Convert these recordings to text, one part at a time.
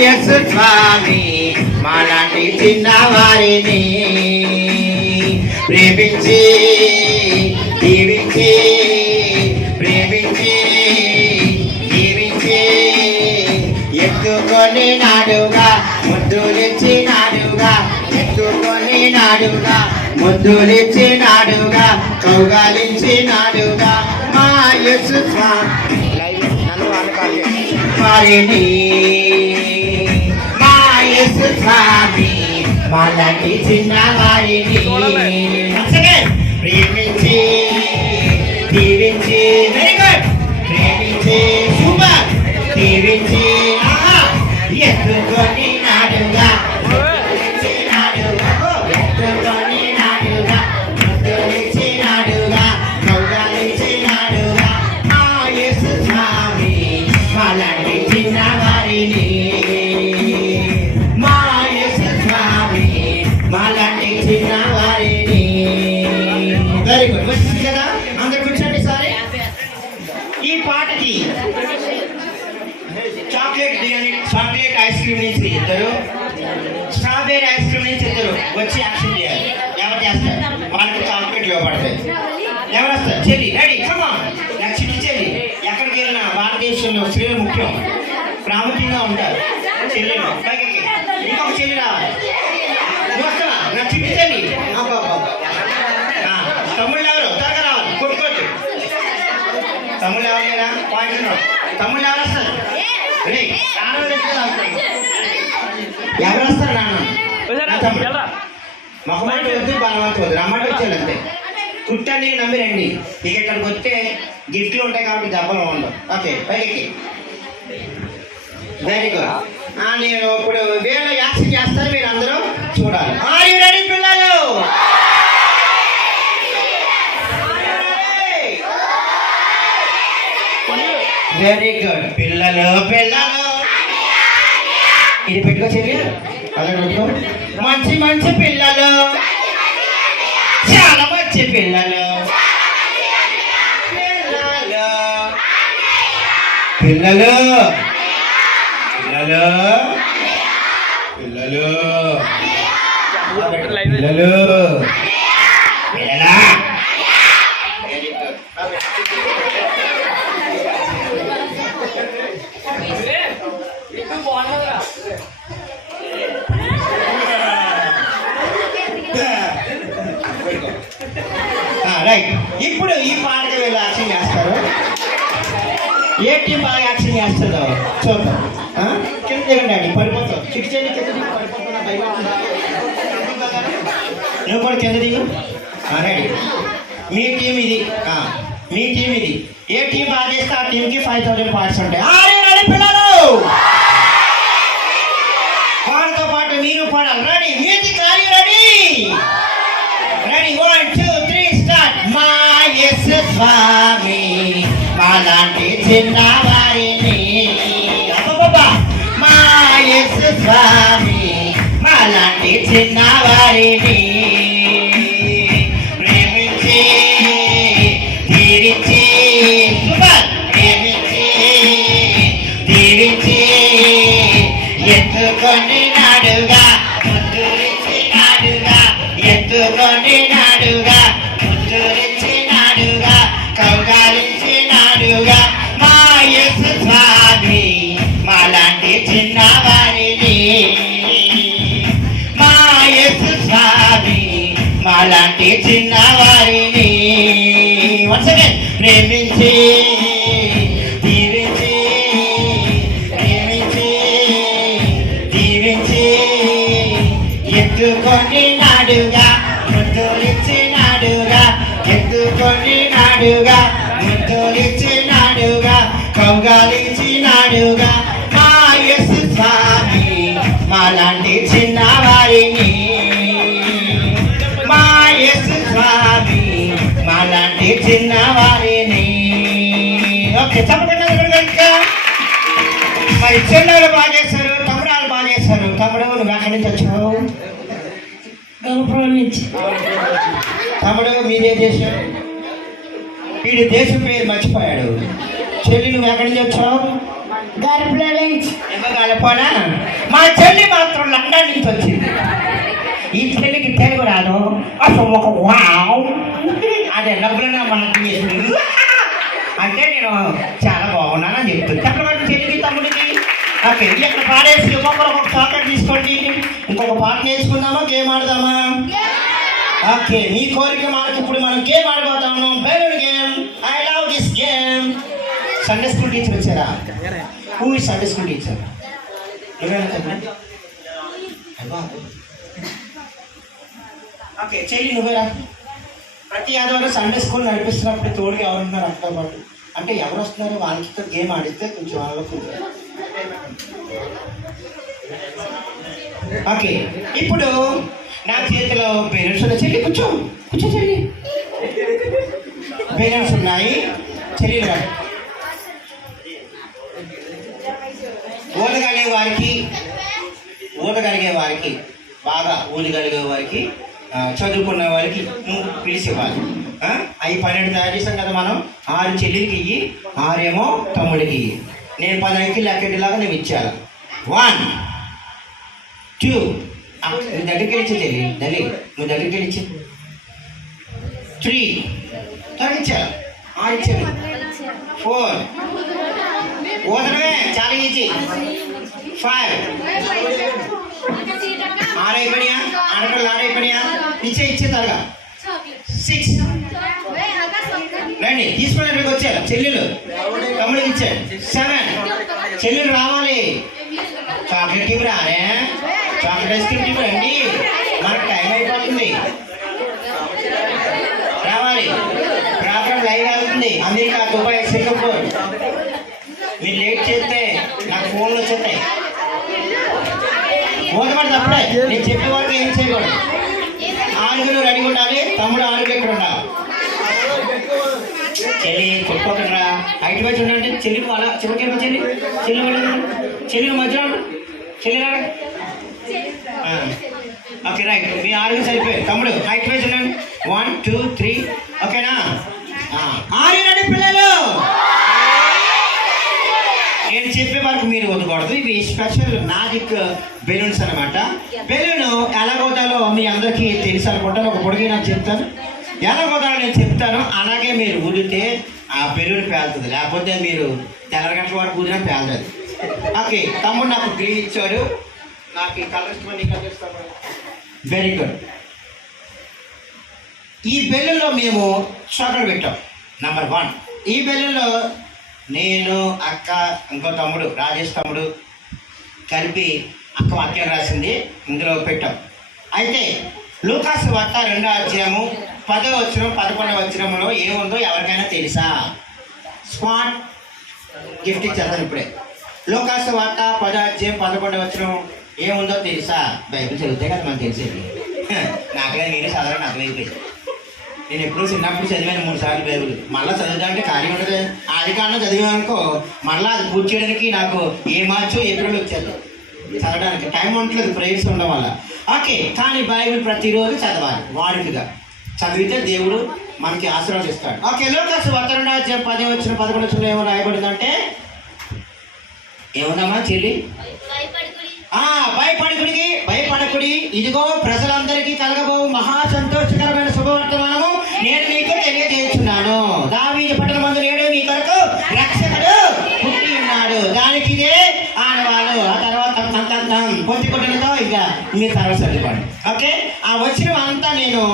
యేసు స్వామి మాలాంటి చిన్నవారిని ప్రేమించి దీవించి ప్రేమించి దీవించి ఎత్తుకొని నాడుగా ముద్దులిచ్చినాడుగా ఎత్తుకొని నాడుగా ముద్దులిచ్చినాడుగా కౌగాలించినాడుగా మా యేసు స్వామి వారిని మా యేసు స్వామి మాలాంటి చిన్నవారిని ప్రేమించి దీవించి వెరీ గుడ్ ప్రేమించి సూపర్ దీవించి ఎత్తుకొని నాడుగా ఎత్తుకొని నాడుగా ముద్దులిచ్చినాడుగా కౌగాలించినాడుగా మా యేసు స్వామి మాలాంటి చిన్నవారిని మా యేసు స్వామి మాలాంటి చిన్నవారిని వెరీ గుడ్ వచ్చింది కదా అందరు కూర్చోండి సారీ ఈ పాటకి చాక్లెట్ ఐస్ క్రీమ్ నుంచి ఇద్దరు స్ట్రాబెర్రీ ఐస్ క్రీమ్ నుంచి ఇద్దరు వచ్చి యాక్షన్ చేయాలి ఎవరు చేస్తారు వాళ్ళకి చాక్లెట్లు ఇవ్వబడతాయి ఎవరు వస్తారు చెల్లి రెడీ కమాన్ నా చిట్టి చెల్లి ఎక్కడికి వెళ్ళినా భారతదేశంలో స్త్రీలు ముఖ్యం ప్రాముఖ్యంగా ఉంటారు చెల్లెలు పైకి ఇంకొక చెల్లి రావాలి వస్తావా నా చిట్టి చెల్లి తమ్ముళ్ళు ఎవరు త్వరగా రావాలి కొట్టుకోవచ్చు తమ్ముళ్ళు ఎవరు లేరా పాయింట్ తమ్ముళ్ళు ఎవరు వస్తారు ఎవరు వస్తారు నాన్న మొహమాట వద్దు బలవంతం వద్దు రమ్మంటే వచ్చాడు అంతే కుట్టని నమ్మి రండి ఇక ఇక్కడికి వస్తే గిఫ్ట్లు ఉంటాయి కాబట్టి దెబ్బలు ఉండవు ఓకే పైకి వెరీ గుడ్ నేను ఇప్పుడు వేరే యాక్షన్ చేస్తాను మీరు అందరూ చూడాలి ఆర్ యు రెడీ పిల్లలు వెరీ గుడ్ పిల్లలు పిల్లలు ఇది పెట్టుకో చెల్లి అలా పెట్టుకో మంచి మంచి పిల్లలు చాలా మంచి పిల్లలు పిల్లలు పిల్లలు పిల్లలు పిల్లలు పిల్లలా రైట్ ఇప్పుడు ఈ పాటకి వీళ్ళు యాక్షన్ చేస్తారు ఏ టీం బాగా యాక్షన్ చేస్తుందో చూద్దాం కింద దిగండి అండి పడిపోతావు చిక్కు చెల్లి కింద దిగు పడిపోతున్నా నువ్వు కూడా కింద దిగు రెడీ మీ టీం ఇది మీ టీం ఇది ఏ టీం బాగా చేస్తే ఆ టీంకి 5000 పాయింట్స్ ఉంటాయి పిల్లలు వాళ్ళతో పాటు మీరు పాడాలి ready music or you ready ready 1 2 3 start మా యేసు స్వామి మాలాంటి చిన్నవారిని అబ్బబ్బా మా యేసు స్వామి మాలాంటి చిన్నవారిని ప్రేమించి తీరించి ప్రేమించి తీరించి ఎత్తుకొని నాడుగా ముద్దులిచ్చినాడుగా ఎత్తుకొని నాడుగా ముద్దులిచ్చినాడుగా కౌగాలించినాడుగా మా యేసు స్వామి మాలాంటి చిన్నవారిని మా యేసు స్వామి మాలాంటి చిన్నవారిని వన్స్ అగైన్ ప్రేమించి దీవించి ప్రేమించి దీవించి ఎత్తుకొని నాడుగా ముద్దులిచ్చినాడుగా ఎత్తుకొని నాడుగా ముద్దులిచ్చినాడుగా కౌగాలించినాడుగా మా యేసు స్వామి మాలాంటి చిన్నవారిని మా యేసు స్వామి మాలాంటి చిన్నవారిని ఓకే చెప్పండి మరి చిన్నలు బాగా చేశారు తమ్ముడాలు బాగా చేశారు తమ్ముడు నువ్వు ఎక్కడి నుంచి వచ్చావు నుంచి తమ్ముడు మీదే దేశం వీడి దేశం పేరు మర్చిపోయాడు చెల్లి నువ్వు ఎక్కడి నుంచి వచ్చావు గర్భంలో నుంచి ఏమో కలపోనా మా చెల్లి మాత్రం లండన్ నుంచి వచ్చింది. ఈ చెల్లికి తెలుగు రాదు అసలు ఒక వావ్ అదే డబ్బులున్నా మనకి చేసింది అంటే నేను చాలా బాగున్నానని చెప్తుంది. చెప్పగలను చెల్లికి తమ్ముడికి. ఓకే ఇక్కడ పాడేసి ఒక్కొక్కరు ఒక చాక్లెట్ తీసుకోండి. ఇంకొక పాట నేర్చుకుందామా గేమ్ ఆడదామా? ఓకే మీ కోరిక మనకి ఇప్పుడు మనం గేమ్ ఆడబోతాము. Balloon game. I love this game. Sunday school teacher వచ్చారా? Who is Sunday school teacher? Okay చెల్లి నువ్వేరా. ప్రతి ఆదివారం సండే స్కూల్ నడిపిస్తున్నప్పుడు తోడుగా ఎవరున్నారు అక్కడ పాటు అంటే ఎవరు వస్తున్నారో వాళ్ళకి గేమ్ ఆడిస్తే కొంచెం వాళ్ళకు. ఓకే ఇప్పుడు నా చేతిలో బెలూన్స్ ఉన్నాయి. చెల్లి కూర్చో కూర్చో చెల్లి. బెలూన్స్ ఉన్నాయి చెల్లి. ఊదగలిగే వారికి బాగా ఊదగలిగే వారికి చదువుకున్న వారికి నువ్వు పిలిచేవాళ్ళు. అవి 12 తయారు చేసాం కదా మనం. 6 చెల్లికి ఇయ్యి, 6 ఏమో తమ్ముడికి ఇయ్యి. నేను 10 అంకెలు లెక్కెట్టేలాగా నేను ఇచ్చాను. 1 2 నీ దగ్గరికి వెళ్ళి చెల్లి దలి నువ్వు దగ్గరికి వెళ్ళి 3 తగ్గించా 6 ఇచ్చాను. 4 ఊదడమే చాలా ఈజీ. 5 6 అయిపోయినాయా? ఆడపిల్లలు 6 అయిపోయినాయా? ఇచ్చే త్వరగా. 6 రండి తీసుకుని ఇక్కడికి వచ్చారు చెల్లెలు తమ్ముడికి ఇచ్చారు. 7 చెల్లెలు రావాలి. చాక్లెట్ ఇవి రానే చాక్లెట్ ఐస్ క్రీమ్ ఇవి రండి మనకు టైం అయిపోతుంది. రావాలి. ప్రాబ్లం లైవ్ అవుతుంది. America, Dubai, Singapore. మీరు లేట్ చేస్తే నాకు ఫోన్లు వచ్చేస్తాయి. ఓదపడి తప్పుడే నేను చెప్పే వరకు ఏం చేయకూడదు. 6 రెడీ ఉండాలి. తమ్ముడు 6 ఇక్కడ ఉండాలి. చెల్లి చెప్పుకోకుండా హైట్ వైజ్ ఉండండి. చెల్లి అలా చివరికి చెల్లి చెల్లి మధ్యలో చెల్లి రాడు. ఓకే రైట్ మీ 6 సరిపోయి. తమ్ముడు హైట్ వైజ్ ఉండండి. 1 2 3 ఓకేనా? 6 రెడీ పిల్లలు. నేను చెప్పే వరకు మీరు వదకూడదు. ఇవి స్పెషల్ మ్యాజిక్ బెలూన్స్ అనమాట. బెలూన్ ఎలా కొట్టాలో మీ అందరికీ తెలుసు అనుకుంటాను. ఒక పొడిగి నాకు చెప్తాను. ఎలా కొట్టాలో నేను చెప్తాను. అలాగే మీరు ఊదితే ఆ బెలూన్ పేలుతుంది. లేకపోతే మీరు తెల్లగంటల వరకు ఊదినా పేలదు. ఓకే తమ్ముడు నాకు గ్రీన్ ఇచ్చాడు. నాకు ఈ కలర్ ఇస్తాను. Very good. ఈ బెలూన్లో మేము చాక్లెట్ పెట్టాం. నెంబర్ 1 ఈ బెలూన్లో నేను అక్క ఇంకో తమ్ముడు రాజేష్ తమ్ముడు కలిపి అక్క వాక్యం రాసింది ఇందులో పెట్టాం. అయితే లూకాసు వార్త 2వ అధ్యాయము 10వ వచనం 11వ వచనంలో ఏముందో ఎవరికైనా తెలుసా? స్మార్ట్ గిఫ్ట్ ఇచ్చేస్తాను ఇప్పుడే. లూకాసు వార్త 10వ అధ్యాయం 11వ వచనం ఏముందో తెలుసా? బైబిల్ చదివితే కదా మనకు తెలిసేది. నాకే నేనే చదవడం అర్థమైపోయింది. నేను ఎప్పుడూ చిన్నప్పుడు చదివాను 3 సార్లు బైబిల్. మళ్ళీ చదువుదామంటే కార్యం ఉంటుంది. ఆది కాలంలో చదివానుకో మళ్ళీ అది పూర్తి చేయడానికి నాకు ఏ మార్చో ఏప్రిల్ వచ్చేది. చదవడానికి టైం ఉండట్లేదు ప్రేయర్స్ ఉండడం వల్ల. ఓకే కానీ బైబిల్ ప్రతిరోజు చదవాలి వాడికిగా. చదివితే దేవుడు మనకి ఆశీర్వదిస్తాడు. ఓకే లూకాసు వార్త 2వ అధ్యాయం 10వ వచనం 11వ వచనంలో ఏమో రాయబడిందంటే ఏముందమ్మా చెల్లి? భయపడకుడి ఇదిగో ప్రజలందరికీ కలగబో మహా సంతోషకరమైన శుభవర్తమానము నేను మీకు తెలియజేస్తున్నాను. దావీదు పట్టణమందు నేడు మీ కొరకు రక్షకుడు పుట్టి ఉన్నాడు. దానికి ఇదే ఆడవాళ్ళు. ఆ తర్వాత పొత్తికొట్టలతో ఇంకా మీ తర్వాత చదువుకోండి. ఓకే ఆ వచ్చిన అంతా నేను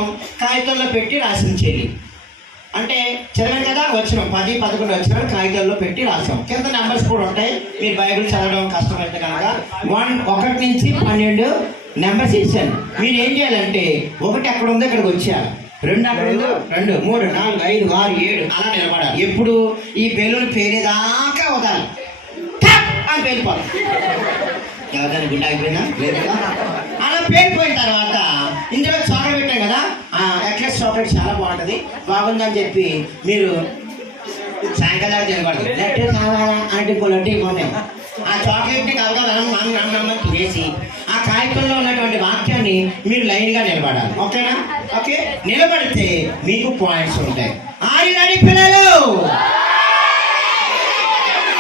కాగితంలో పెట్టి రాసిన చెల్లి అంటే చదివాను కదా. వచ్చిన 10, 11 వచ్చిన కాగితాల్లో పెట్టి రాసాం. కింద నెంబర్స్ కూడా ఉంటాయి. మీరు బైబిల్ చదవడం కష్టమైతే కనుక 1 నుంచి 12 నెంబర్స్ ఇచ్చాను. మీరు ఏం చేయాలంటే 1 ఎక్కడ ఉందో ఇక్కడికి వచ్చేయాలి. 2 అక్కడ ఉందో 2 3 4 5 6 7 అలా నిలబడాలి. ఎప్పుడు ఈ బెలూన్ పేరేదాకా వదాలి అని పేలిపోవాలి. ఎవరికైనా గుండె అయిపోయిందా? లేదు కదా. అలా పేలిపోయిన తర్వాత ఇందులో చాక్లెట్ పెట్టాం కదా. ఎక్లెస్ చాక్లెట్ చాలా బాగుంటుంది. బాగుందని చెప్పి మీరు సాయంకాలం తినకూడదు. లెట్టే కావాలా అంటే లెట్టే ఇవ్వలేము. ఆ చాక్లెట్ని కావాలి నమ్మని తినేసి ఆ కాగితంలో ఉన్నటువంటి వాక్యాన్ని మీరు లైన్గా నిలబడాలి. ఓకేనా? ఓకే నిలబడితే మీకు పాయింట్స్ ఉంటాయి. 6 పిల్లలు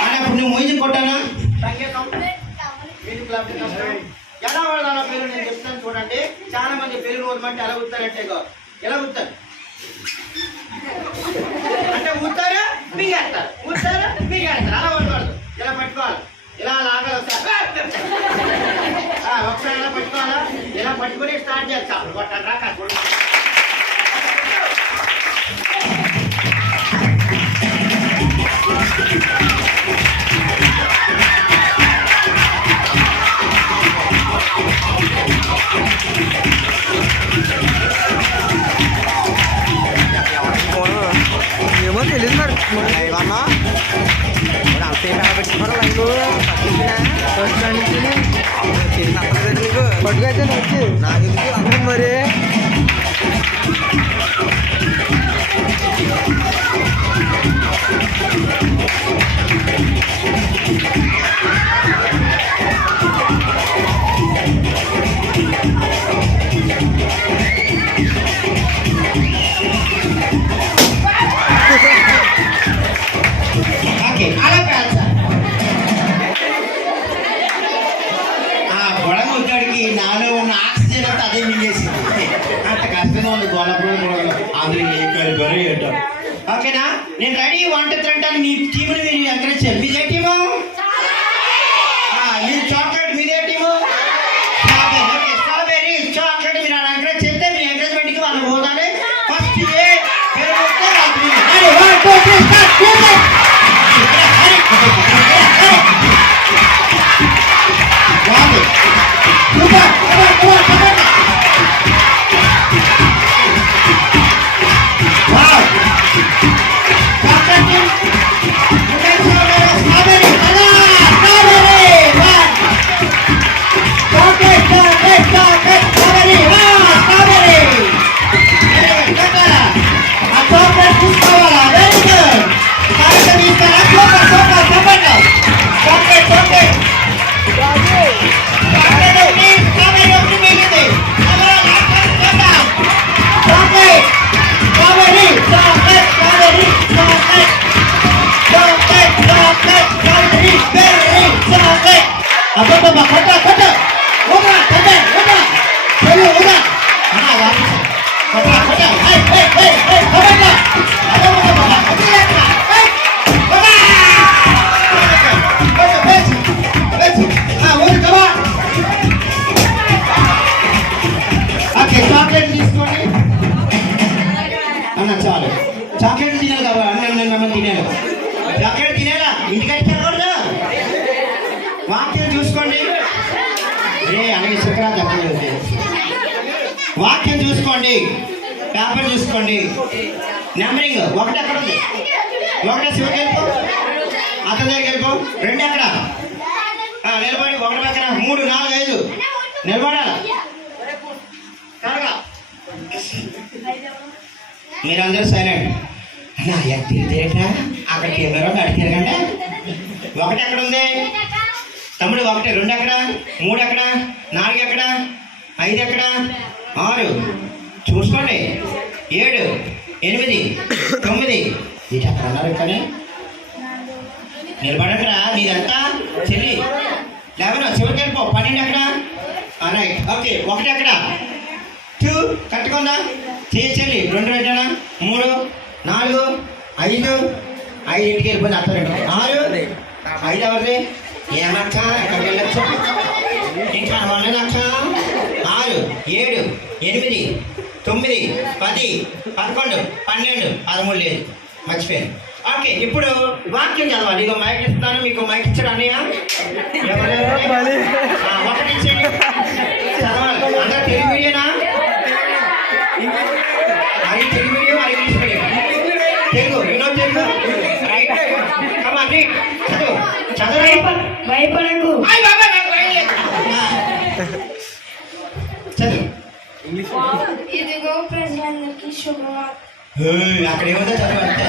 అన్నప్పుడు నువ్వు మొయ్యి కొట్టానా? లేకపోతే కష్టం. ఎలా వాడాలో పేరు నేను చెప్తాను చూడండి. చాలా మంది పేరు ఊరమంటే ఎలా ఊతారంటే ఎలా ఊతారు అంటే ఊతారా మిగేస్తారు, ఊతారా మిగేస్తారు. అలా ఉండకూడదు. ఇలా పట్టుకోవాలి, ఇలా లాగాలి. ఒకసారి ఎలా పట్టుకోవాలా, ఇలా పట్టుకుని స్టార్ట్ చేస్తా. కొట్టండి రా కాదు. ఏమో తెలియదు మరి అన్నా అంతే పెట్టుకున్నారు లైన్ పట్టుకైతే వచ్చి నాకు అందరం మరి నాలో ఉన్న ఆక్సిజన్ అంతా అదే మింగేసింది. అంత కష్టంగా ఉంది గోళపురం అందరూ ఏ కలిపారు ఏంటో. ఓకేనా, నేను రెడీ 1 to 3 అంటే మీ టీముని మీరు ఎంకరేజ్ చేయాలి. మీదే టీము, మీరు చాక్లెట్, మీదే టీము స్ట్రాబెర్రీ. స్ట్రాబెర్రీ చాక్లెట్ మీరు ఎంకరేజ్ చేస్తే మీ ఎంకరేజ్మెంట్కి వాళ్ళు పోదాలి. ఫస్ట్ ఏ చాక్లెట్ తీసుకోండి అన్న. చాలు, చాక్లెట్ తినాలి కదా అన్న, తినాలి. చాక్లెట్ తినేలా ఇంటికి వెళ్ళకూడదు. వాక్యం చూసుకోండి. అలాగే శుక్రా చెప్పలేదు. వాక్యం చూసుకోండి, పేపర్ చూసుకోండి. నెంబరింగ్ 1 ఎక్కడ ఉంది? 1 శివకి వెళ్ళిపో, అతని దగ్గరికి వెళ్ళిపో. 2 ఎక్కడ? నిలబడి 1 పక్కన 3 4 5 నిలబడాలా. మీరందరూ సైలెంట్. నా ఎక్కడ అక్కడ కెమెరా అడిగారు కంటే 1 ఎక్కడ ఉంది తమ్ముడు? 1 2 ఎక్కడ? 3 ఎక్కడ? 4 ఎక్కడ? 5 ఎక్కడ? 6 చూసుకోండి. 7 8 9 ఇటు అక్కడ అన్నారు కానీ నిలబడకరా. నీదంతా చెల్లి 11 చివరికి వెళ్ళిపో. 12 ఎక్కడ? రైట్. ఓకే, 1 ఎక్కడ? 2 కట్టుకుందా చెల్లి. 2 పెట్టానా? 3 4 5 5 ఇంటికి వెళ్ళిపోయింది. అర్థం 6 5 ఎవరిది? ఏమక్క ఎక్కడికి వెళ్ళొచ్చు ఇంకా వాళ్ళక్క. 6 7 8 9 10 11 12 13 లేదు, మర్చిపోయాను. ఓకే, ఇప్పుడు వాక్యం చదవాలి. ఇక మైక్ ఇస్తాను, మీకు మైక్ ఇచ్చాడు అన్నయ్య. ఒకటి ఇచ్చేయండి, చదవాలి. అందరూ తెలుగు మీడియనా? అది తెలుగు మీడియం, అది English medium. Telugu you know Telugu right. Come on read, చదువు చదువు. భయపడకు. చదువు. ఇదిగో ప్రజలందరికీ శుభవార్త. అక్కడ ఏముందో చదువు అంతే.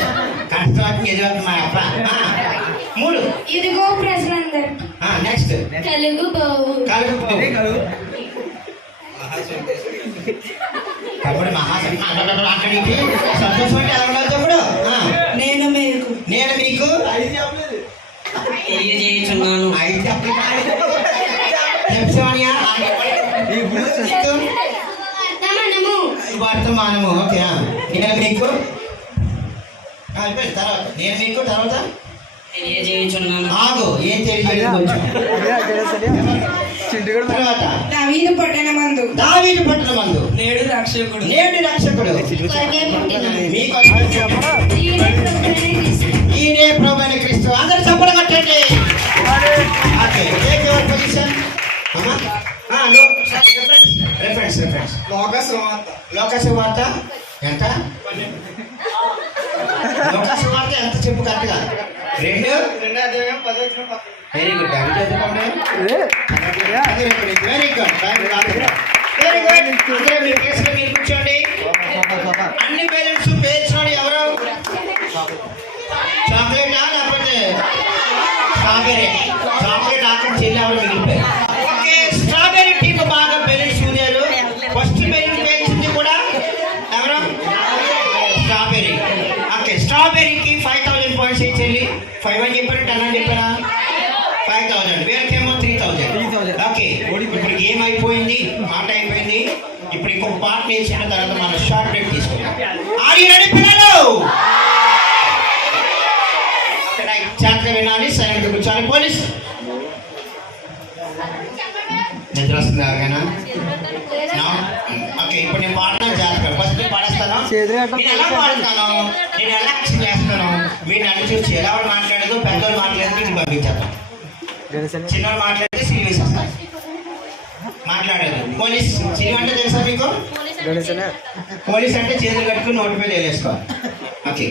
కష్టం ఎదురు మా అప్ప. 3 ఇదిగో ప్రజలందరికీ. నెక్స్ట్ కలుగు బావు. తమ్ముడు అక్కడికి సంతోషం అంటే ఎలా ఉండాలి తమ్ముడు? నేను మీకు తెలియజేయుచున్నాను. చెప్తానియా వర్తమానము వర్తమానము ఓకే నేను మీకు తర్వాత నేను మీకు తర్వాత నేను చేయించున్నాను ఆగు ఏం తెలియదు తర్వాత దావీదు పట్టణమందు దావీదు పట్టణమందు నేడు రక్షకుడు నేడు రక్షకుడు త్వరగా పుట్టిన మీకు ఈయన ప్రభువైన క్రీస్తు. ఈయనే ప్రభువైన క్రీస్తు అందరూ చప్పలు కట్టండి okay take your position reference లోకసువార్త ఎంత లోకసువార్త ఎంత చెప్పు కరెక్ట్గా రెండు very good very good very good అందరూ మీ ప్లేస్లో మీరు కూర్చోండి అన్ని పేరెంట్స్ పేర్చండి ఎవరు చాక్లెటా లేకపోతే స్ట్రాబెర్రీ చాక్లెట్ ఆకలి చెల్లి ఎవరు మిగిలిపోయారు ఓకే స్ట్రాబెర్రీ టీమ్ బాగా పేరెంట్స్ చూడారు ఫస్ట్ పేరెంట్ పేర్చింది కూడా ఎవరు స్ట్రాబెర్రీ ఓకే స్ట్రాబెర్రీకి 5000 పాయింట్స్ ఇచ్చేది 5 అని చెప్పారు 10 అని చెప్పారా 5000 వీళ్ళకేమో 3000 ఓకే ఇప్పుడు గేమ్ అయిపోయింది మాట అయిపోయింది ఇప్పుడు ఇంకొక పాట నేర్చిన తర్వాత మనం షార్ట్ బ్రేక్ తీసుకుందాం ఆర్ యు రెడీ పిల్లలు జాగ్రత్త వినాలి సైలెంట్ కూర్చోాలి పోలీస్ నిద్ర వస్తుంది ఎవరికైనా ఓకే ఇప్పుడు నేను పాడతాను జాగ్రత్త ఫస్ట్ నేను పాడేస్తాను నేను ఎలా పాడతాను నేను ఎలా యాక్షన్ చేస్తాను మీరు నన్ను చూసి ఎలా వాళ్ళు మాట్లాడదు పెద్దవాళ్ళు మాట్లాడితే నేను పంపించేస్తాను చిన్నవాళ్ళు మాట్లాడితే సీరియస్ వస్తాను మాట్లాడదు పోలీస్ సినిమా అంటే తెలుసా మీకు పోలీస్ అంటే చేతులు కట్టుకుని నోటి మీద వేసుకోవాలి ఓకే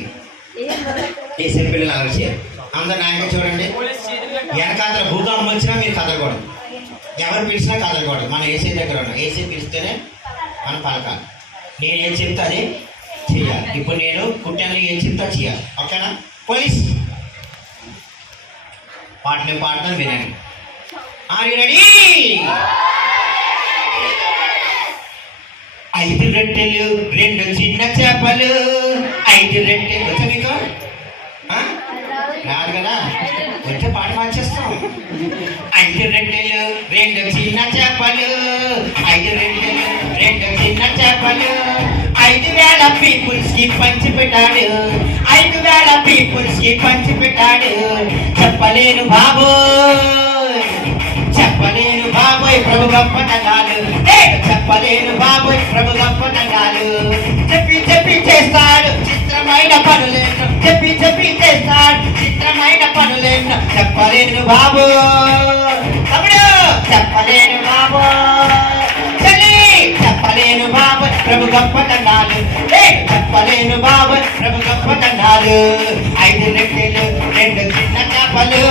ఏసీ పిల్లలు అలా చేయాలి అందరు నాయకులు చూడండి వెనకాల భూకంపం వచ్చినా మీరు కదలకూడదు ఎవరు పిలిచినా కదలకూడదు మనం ఏసీ దగ్గర ఉన్నాం ఏసీ పిలిస్తేనే మనం పలకాలి నేను ఏం చెప్తే అదే చేయాలి ఇప్పుడు నేను కుట్టాను ఏం చెప్తా చేయాలి ఓకేనా పోలీస్ పాటలు పాడతాను వినండి ఆర్ యు రెడీ 5 రొట్టెలు 2 చిన్న చేపలు 5 రొట్టెలు వచ్చా మీకు రాదు కదా వచ్చే పాట మార్చేస్తాం 5 రొట్టెలు 2 చిన్న చేపలు 5 రొట్టెలు 2 చిన్న చేపలు 5,000 పీపుల్స్ కి పంచి పెట్టాడు 5,000 పీపుల్స్ కి పంచి పెట్టాడు చెప్పలేను బాబోయ్ ప్రభు గొప్పతనాలు చెప్పలేను బాబోయ్ ప్రభు గొప్పతనాలు చెప్పి చేస్తాడు చిత్రమైన పనులెన్నో చెప్పి చేస్తాడు చిత్రమైన పనులెన్నో చెప్పలేను బాబోయ్ తమ్ముడు చెప్పలేను బాబోయ్ చెప్పలేను బాబోయ్ ప్రభు గొప్పతనాలు చెప్పలేను బాబోయ్ ప్రభు గొప్పతనాలు 5 రొట్టెలు 2 చిన్న చేపలు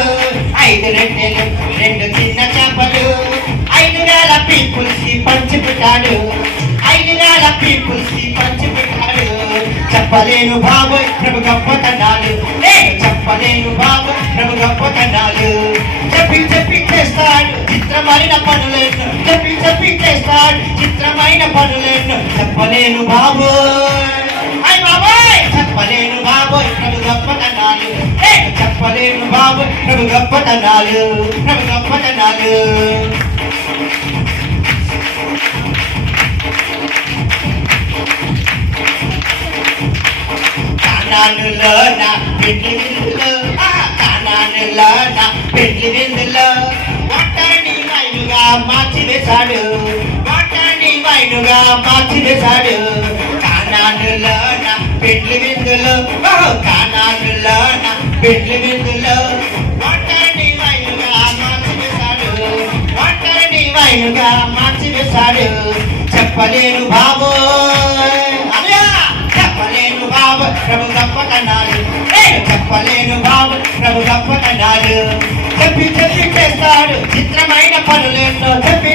5 రొట్టెలు 2 చిన్న చేపలు 5,000 పీపుల్స్ కి పంచి పెట్టాడు 5,000 పీపుల్స్ కి పంచి పెట్టాడు చెప్పలేను బాబోయ్ ప్రభు గొప్పతనాలు చెప్పలేను బాబోయ్ ప్రభు గొప్పతనాలు చెప్పి చేస్తాడు చిత్రమైన పనులెన్నో చెప్పి చేస్తాడు చిత్రమైన పనులెన్నో చెప్పలేను బాబోయ్ చెప్పలేను బాబోయ్ ప్రభు గొప్పతనాలు చెప్పలేను బాబోయ్ ప్రభు గొప్పతనాలు కానానులో నా పెళ్లి విందులో వాటాన్ని వైనుగా మార్చివేశాడు కానానులో నా పెళ్లి విందులో కానానులో నా పెళ్లి విందులో వాటాన్ని వైనుగా మార్చివేశాడు చెప్పలేను బాబోయ్ చెప్పలేను బాబోయ్ ప్రభు గొప్పతనాలు చెప్పలేను బాబోయ్ ప్రభు గొప్పతనాలు చెప్పి చేస్తాడు చిత్రమైన పనులెన్నో చెప్పి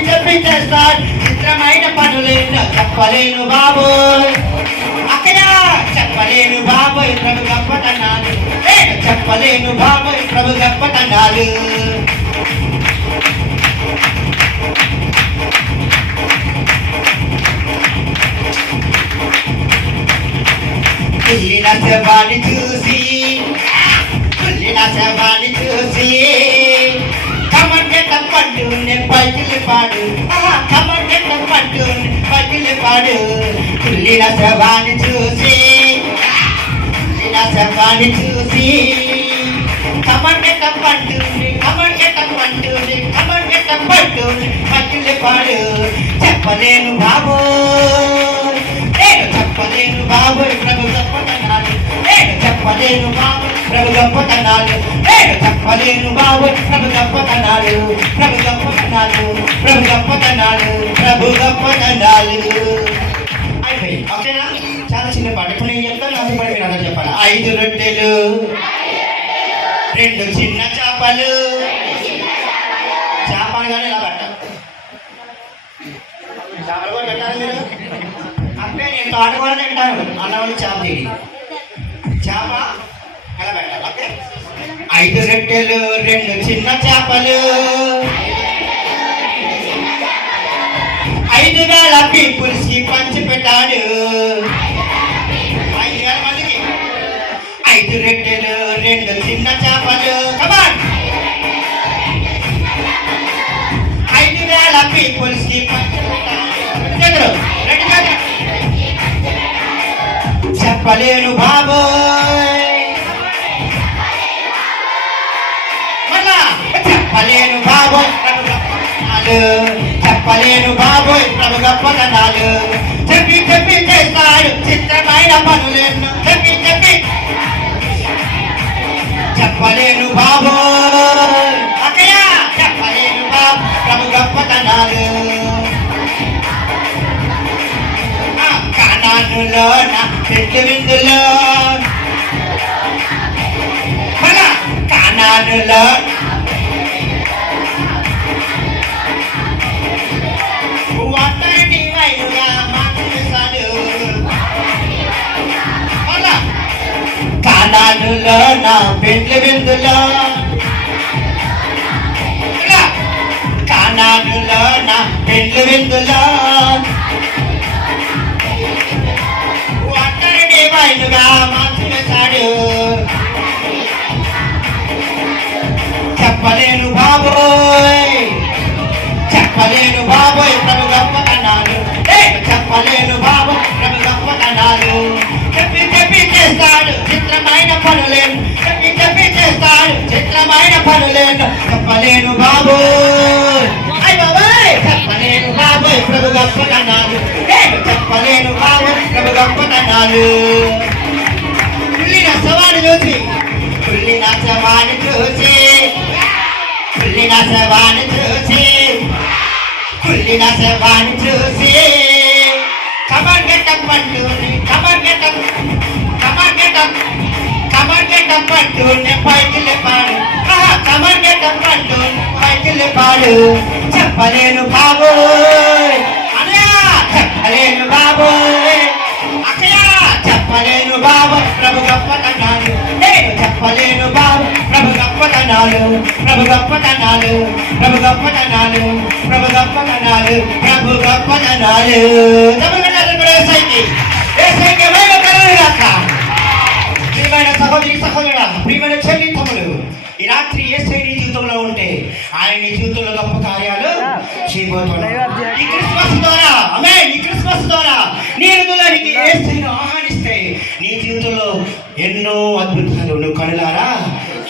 చేస్తాడు చిత్రమైన పనులెన్నో చెప్పలేను బాబోయ్ అక్కడ చెప్పలేను బాబోయ్ ప్రభు గొప్పతనాలు చెప్పలేను బాబోయ్ ప్రభు గొప్పతనాలు కుళ్ళిన శవాన్ని చూసి కమండట పండునే పైకి పాడు కమర్గెట్ట పట్టు పగిలి పాడు కుళ్ళిన శవాన్ని చూసి శవాన్ని చూసి కమర్గెట్ట పట్టు కమర్గెట్ట పట్టు కమర్గెట్ట పట్టు పగిలి పాడు చెప్పలేను బాబోయ్ నేను చెప్పలేను బాబోయ్ ప్రభు గొప్పతనాలు నేను చెప్పలేను బాబోయ్ ప్రభు గొప్పతనాలు నేను చెప్పలేను బాబోయ్ ప్రభు గొప్పతనాలు ప్రభు గొప్పతనాలు ప్రభు గొప్పతనాలు ప్రభు గొప్పతనాలు అయిపోయి ఓకేనా చాలా చిన్న పాట ఇప్పుడు నేను చెప్తాను నాకు పడి మీరు అందరూ చెప్పాలి 5 రొట్టెలు 2 చిన్న చేపలు చేపలు కానీ ఇలా పెట్టాలి చేపలు కూడా పెట్టాలి మీరు అప్పుడే నేను తోట కూడా తింటాను అన్నవాళ్ళు చేప తిని చేప ఎలా పెట్టాలి ఓకే 5 రొట్టెలు 2 చిన్న చేపలు 5,000 పీపుల్స్ కి పంచి పెట్టాడు 5,000 మందికి 5 రొట్టెలు 2 చిన్న చేపలు కమాన్ 5,000 పీపుల్స్ కి పంచి పెట్టాడు చెప్పలేను బాబోయ్ మళ్ళా చెప్పలేను బాబోయ్ చెప్పలేను బాబోయ్ ప్రభు గొప్పతనాలు చెప్పి చెప్పి చేస్తాడు చిత్రమైన పనులెన్నో చెప్పి చెప్పి చెప్పలేను బాబోయ్ అక్కయ్య చెప్పలేను బాబు ప్రభు గొప్పతనాలు కానానులో నా పెళ్లి విందులో కానానులో కానానులో నా పెళ్లి విందులో కానానులో నా పెళ్లి విందులో ఒంటరిని వైనుగా మార్చి వేశాడు చెప్పలేను బాబోయ్ చెప్పలేను బాబోయ్ ప్రభు గొప్పతనాలు చెప్పలేను బాబోయ్ ప్రభు గొప్పతనాలు చెప్పి చెప్పి చేస్తాడు చిత్రమైన పనులేను చెప్పి చెప్పి చేస్తాడు చిత్రమైన పనులేను చెప్పలేను బాబోయ్ అయ్ బాబోయ్ చెప్పలేను బాబోయ్ ప్రభు గొప్పతనాలు చెప్పలేను బాబోయ్ ప్రభు గొప్పతనాలు కుళ్ళిన శవాన్ని చూసి కుళ్ళిన శవాన్ని చూసి కుళ్ళిన శవాన్ని చూసి కుళ్ళిన శవాన్ని చూసి కమర్గెట్ట పట్టుని కమర్గెట్ట పట్టుని పైకి లేపాడు కమర్గెట్ట పట్టుని పైకి లేపాడు చెప్పలేను బాబోయ్ అనయా చెప్పలేను బాబోయ్ అక్కయ్య చెప్పలేను బాబోయ్ ప్రభు గొప్పతనాలు నేను చెప్పలేను బాబు ప్రభు గొప్పతనాలు ప్రభు గొప్పతనాలు ప్రభు గొప్పతనాలు ప్రభు గొప్పతనాలు ప్రభు గొప్పతనాలు ప్రియమైన సహోదరి సహోదరుడా ప్రియమైన చెల్లి తమ్ముడు ఈ రాత్రి యేసయ్య నీ జీవితంలో ఉంటే ఆయన నీ జీవితంలో గొప్ప కార్యాలు చేయబోతున్నాడు ఈ క్రిస్మస్ ద్వారా ఆమేన్ ఈ క్రిస్మస్ ద్వారా నీ హృదయానికి యేసయ్యను ఆహ్వానిస్తే నీ జీవితంలో ఎన్నో అద్భుతాలు నువ్వు కనులారా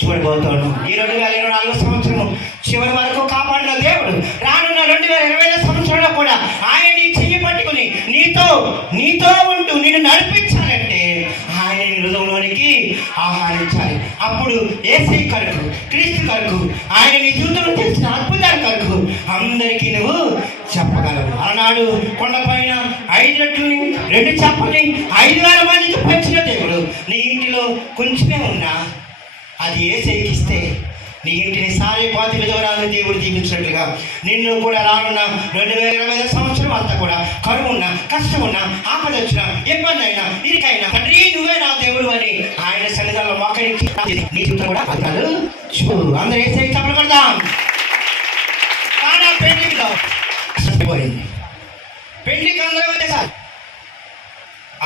చూడబోతాను ఈ 2024 సంవత్సరం చివరి వరకు కాపాడిన దేవుడు రానున్న 2025 సంవత్సరంలో కూడా ఆయన నీ చెయ్యి పట్టుకుని నీతో ఉంటూ నిన్ను నడిపించాలంటే ఆయన హృదయంలోనికి ఆహ్వానించాలి అప్పుడు యేసయ్య కొరకు క్రీస్తు కొరకు ఆయన నీ జీవితంలో చేసిన అద్భుతాల కొరకు అందరికీ నువ్వు చెప్పగలవు ఆనాడు కొండపైన 5 రొట్టెలని 2 చేపల్ని 5,000 మందికి పంచిన దేవుడు నీ ఇంటిలో కొంచెమే ఉన్నా అది యేసయ్యకి ఇస్తే నీ ఇంటిని సారేపాతి విధవరాలను దేవుడు దీవించినట్లుగా నిన్ను కూడా రానున్న 2025 సంవత్సరం అంతా కూడా కరువు ఉన్నా కష్టం ఉన్నా ఆపద వచ్చినా ఇబ్బంది అయినా ఇరికైనా తండ్రి నువ్వే నా దేవుడు అని ఆయన సన్నిధానంలో మోకరించి నీ జీవితం కూడా అద్భుతాలు చూడు అందరూ యేసయ్యకి చప్పట్లు కొడదాం కానా పెళ్లిలో పోయింది పెళ్లికి అందరూ వచ్చేసారు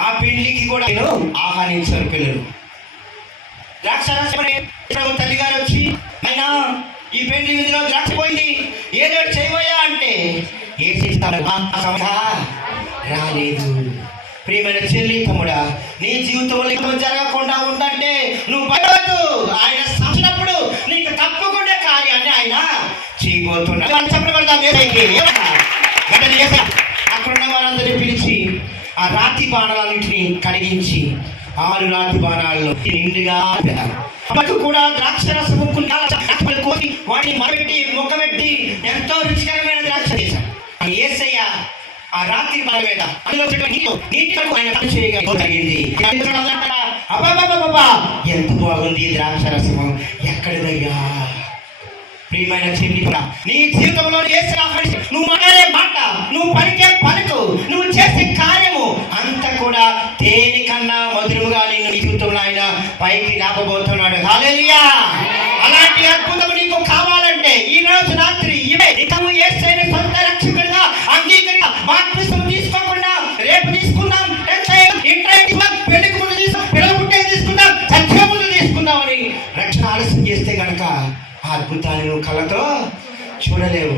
ఆ పెళ్లికి కూడా నేను ఆహ్వానించారు పిల్లలు ద్రాక్షారసం తల్లి గారు వచ్చి అయినా ఈ పెళ్లి విధిలో ద్రాక్ష పోయింది, ఏదో చేయబోయా అంటే ఏ రాలేదు. ప్రియమైన చెల్లి తమ్ముడా, నీ జీవితంలో జరగకుండా ఉందంటే నువ్వు పడవద్దు. ఆయన సంచినప్పుడు నీకు తప్పకుండా కార్యాన్ని ఆయన చేయబోతున్నాడు. అక్కడున్న వారందరినీ పిలిచి ఆ రాతి బాణాలన్నింటినీ కడిగించి 6 రాతి బాణాల్లో నిండుగా కూడా ద్రాక్ష రసం కోసి వాటిని మరపెట్టి మొక్కబెట్టి ఎంతో రుచికరమైన ద్రాక్ష చేశాం. యేసయ్య ఆ రాత్రి బాణ మీద ఎంత బాగుంది ద్రాక్ష రసము, ఎక్కడిదయ్యా? ప్రియమైన చెల్లి, నీ జీవితంలో నువ్వు మాట్లాడే మాట, నువ్వు పలికే పలుకు, నువ్వు చేసే కార్యము అంతా కూడా దేనికన్నా మధురముగా నిన్ను నీ జీవితంలో ఆయన పైకి లేపబోతున్నాడు. హల్లెలూయా! అలాంటి అద్భుతం నీకు కావాలంటే ఈ రోజు రాత్రి యేసయ్యని సొంత రక్షకుడిగా అంగీకరించ బాప్తిస్మం తీసుకోకుండా రేపు తీసుకుందాం, పెళ్లికి ముందు తీసుకుందాం, పిల్లల పుట్టేది తీసుకుందాం, చచ్చే ముందు తీసుకుందాం అని రక్షణ ఆలస్యం చేస్తే గనక ఆ అద్భుతాన్ని నువ్వు కళ్ళతో చూడలేవు.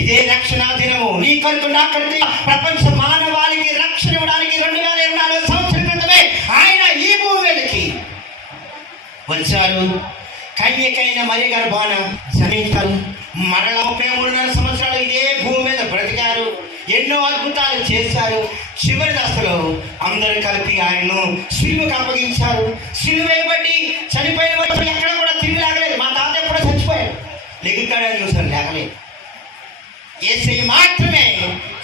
ఇదే రక్షణ దినము. నీ కడుతు నా కడుతు ప్రపంచ మానవాళికి రక్షణ ఇవ్వడానికి 2024 సంవత్సరం క్రితమే ఆయన ఈ భూమి మీదకి వచ్చారు. కన్యకైన మరియ గర్భాన జనించారు. మరలా 33.5 సంవత్సరాలు ఇదే భూమి మీద బ్రతికారు. ఎన్నో అద్భుతాలు చేశారు. చివరి దశలో అందరూ కలిపి ఆయన్ను శిలువకు అప్పగించారు. శిలువ వేయబడి చనిపోయిన వారు ఎక్కడ కూడా తిరిగి లేగలేదు. మా తాత ఎప్పుడో చచ్చిపోయాడు, లెగుతాడని చూసారు, లేకలేదు. యేసయ్య మాత్రమే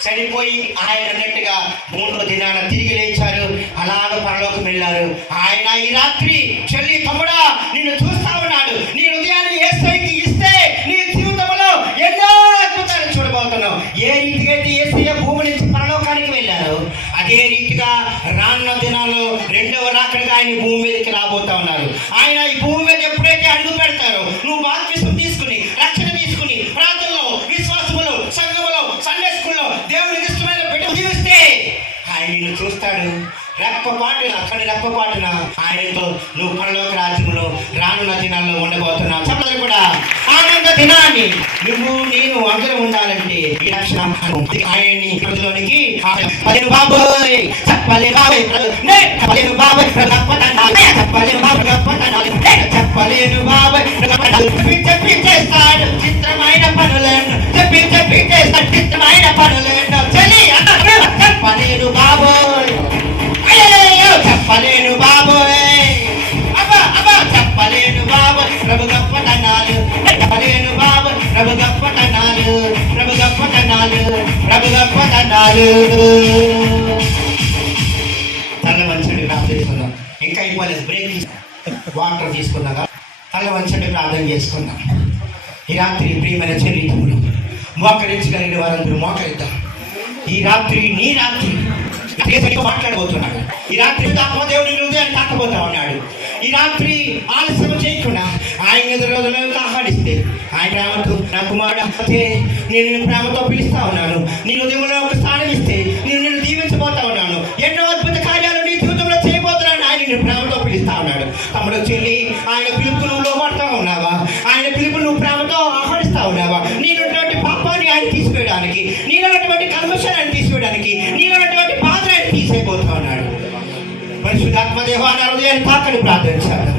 చనిపోయి ఆయన అన్నట్టుగా 3వ దినాన తిరిగి లేచారు. అలాగ పరలోకం వెళ్ళారు. ఆయన ఈ రాత్రి చెల్లి తమ్ముడా నిన్ను చూస్తా ఉన్నాడు. నీ హృదయాన్ని యేసయ్యకి ఇస్తే నీ జీవితంలో ఎన్నో అద్భుతాలు చూడబోతున్నావు. ఏ రీతిగా అయితే యేసయ్య భూమి నుంచి పరలోకానికి వెళ్ళారు, అదే రీతిగా రానున్న దినాల్లో 2వ రాకడగా ఆయన భూమి మీదకి రాబోతా ఉన్నారు. ఆయన ఈ భూమి మీద ఎప్పుడైతే అడుగు పెడతారో నువ్వు బాప్తిస్మం తీసుకుని రక్షణ తీసుకుని ప్రార్థనలో విశ్వాసములో సంఘములో సండే స్కూల్లో దేవునికి ఇష్టమైన బిడ్డ జీవిస్తే ఆయన నిన్ను చూస్తాడు. రెప్పపాటున అక్కడి రెప్పపాటున ఆయనతో నువ్వు పరలోక రాజ్యంలో రానున్న దినాల్లో ఉండబోతున్నావు. చెప్పలేదు కూడా ఆనంద దినాన్ని నువ్వు నేను అందరూ ఉండాలంటే ఈ రక్షణ ఆయన్ని ప్రజలోనికి చెప్పలేను బాబోయ్, చెప్పలేను బాబోయ్, చెప్పలేను బాబోయ్, చెప్పలేను బాబోయ్, చెప్పలేను బాబోయ్, చెప్పి చేస్తాడు చిత్రమైన పనులను, చెప్పి చేస్తాడు చిత్రమైన పనులను. చలి చెప్పలేను బాబోయ్, చెప్పలేను బాబోయ్, చెప్పలేను బాబోయ్ ప్రభు గొప్పతనాలు, చెప్పలేను బాబోయ్ ప్రభు గొప్పతనాలు, ప్రభు గొప్పతనాలు, ప్రభు గొప్పతనాలు. తల వంచండి ప్రార్థన చేసుకుందాం. ఇంకా అయిపోలేదు, బ్రేక్ వాటర్ తీసుకున్నాగా తల వంచండి ప్రార్థన చేసుకుందాం. ఈ రాత్రి ప్రియమైన చెల్లితములు మోకరించగలిగిన వారందరూ మోకరిద్దాం. ఈ రాత్రి నీ రాత్రి మాట్లాడబోతున్నాడు. ఈ రాత్రి ఆత్మదేవుని హృదయాన్ని తాకబోతా ఉన్నాడు. ఈ రాత్రి ఆలస్యం చేయకుండా ఆయన ఎదురులో ఆహ్వానిస్తే ఆయన ప్రేమతో నా కుమారుడు నేను ప్రేమతో పిలుస్తా ఉన్నాను. నీ హృదయంలో ఒక స్థానం ఇస్తే నిన్ను దీవించబోతా ఉన్నాను. ఎన్నో అద్భుత కార్యాలు నీ జీవితంలో చేయబోతున్నాను. ఆయన నిన్ను ప్రేమతో పిలుస్తా ఉన్నాడు. తమ్ముడు చెల్లి, ఆయన పిలుపు నువ్వు లోపడతా ఉన్నావా? ఆయన పిలుపు నువ్వు ప్రేమతో ఆహ్వానిస్తా ఉన్నావా? నీలోటువంటి పాపాన్ని ఆయన తీసివేయడానికి, నీలోటువంటి కల్మషాన్ని తీసివేయడానికి, నీలోటువంటి బాధ ఆయన తీసేయబోతా ఉన్నాడు. పరిశుద్ధాత్మ దేవాన్ని హృదయాన్ని తాకని ప్రార్థించాలి.